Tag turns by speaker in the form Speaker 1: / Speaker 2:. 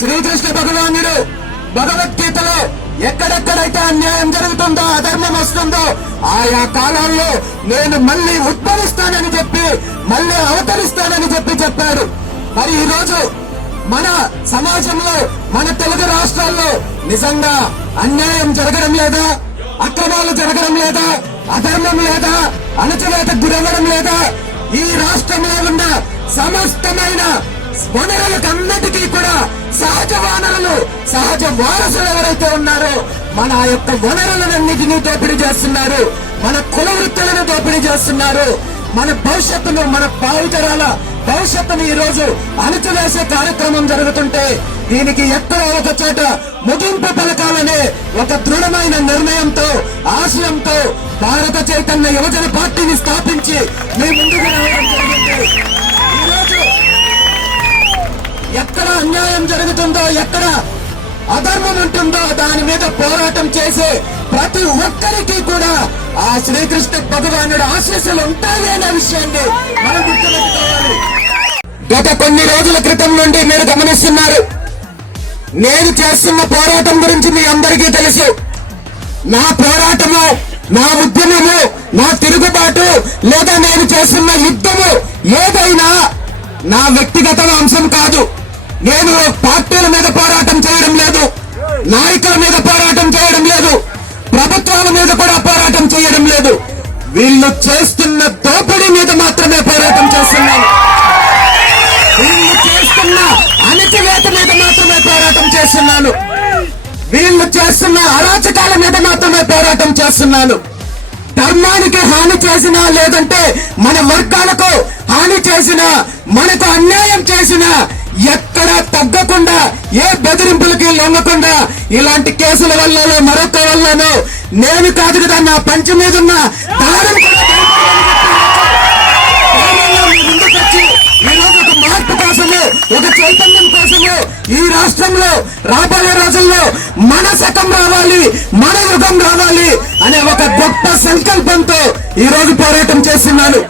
Speaker 1: శ్రీకృష్ణ భగవానుడు భగవద్గీతలో ఎక్కడెక్కడైతే అన్యాయం జరుగుతుందో అధర్మం వస్తుందో ఆయా కాలాల్లో నేను మళ్ళీ ఉద్భవిస్తానని చెప్పి మళ్ళీ అవతరిస్తానని చెప్పి చెప్పారు మరి ఈ రోజు మన సమాజంలో మన తెలుగు రాష్ట్రాల్లో నిజంగా అన్యాయం జరగడం లేదా? అక్రమాలు జరగడం లేదా? అధర్మం లేదా? అణచివేత గురవ్వడం లేదా? ఈ రాష్ట్రంలో ఉన్న సమస్తమైన వనరులకన్నిటికీ కూడా సహజ వనరులు సహజ వారసులు ఎవరైతే ఉన్నారో మన యొక్క వనరులన్నిటినీ దోపిడీ చేస్తున్నారు. మన కుల వృత్తులను దోపిడీ చేస్తున్నారు. మన భవిష్యత్తును మన భావితరాల భవిష్యత్తును ఈ రోజు అణచివేసే కార్యక్రమం జరుగుతుంటే దీనికి ఎక్కడ ఒక చోట ముగింపు పలకాలనే ఒక దృఢమైన నిర్ణయంతో ఆశయంతో భారత చైతన్య యువజన పార్టీని స్థాపించి మీ ముందుకు రావడం జరిగింది. ఎక్కడ అధర్మం ఉంటుందో దాని మీద పోరాటం చేసే ప్రతి ఒక్కరికి కూడా ఆ శ్రీకృష్ణ భగవానుడు ఆశీస్సులు ఉంటాయి అనే విషయాన్ని మనం గుర్తుపెట్టుకోవాలి. గత కొన్ని రోజుల క్రితం నుండి మీరు గమనిస్తున్నారు. నేను చేస్తున్న పోరాటం గురించి మీ అందరికీ తెలుసు. నా పోరాటము నా ఉద్యమము నా తిరుగుబాటు లేదా నేను చేస్తున్న యుద్ధము ఏదైనా నా వ్యక్తిగత అంశం కాదు. నేను పార్టీల మీద పోరాటం చేయడం లేదు. నాయకుల మీద పోరాటం చేయడం లేదు. ప్రభుత్వాల మీద కూడా పోరాటం చేయడం లేదు. వీళ్ళు చేస్తున్న దోపిడీ మీద మాత్రమే పోరాటం చేస్తున్నాను. వీళ్ళు చేస్తున్న అణచివేత మీద మాత్రమే పోరాటం చేస్తున్నాను. వీళ్ళు చేస్తున్న అరాచకాల మీద మాత్రమే పోరాటం చేస్తున్నాను. ధర్మానికి హాని చేసినా లేదంటే మన వర్గాలకు హాని చేసినా మనకు అన్యాయం చేసినా ఎక్కడ తగ్గకుండా ఏ బెదిరింపులకి లొంగకుండా ఇలాంటి కేసుల వల్లనో మరొక వల్లనో నేను కాదు కదా నా పంచ మీద ఉన్న దారం ఒక మార్పు కోసము ఒక చైతన్యం కోసము ఈ రాష్ట్రంలో రాబోయే రోజుల్లో మన శకం రావాలి మన యుగం రావాలి అనే ఒక గొప్ప సంకల్పంతో ఈ రోజు పోరాటం చేస్తున్నాను.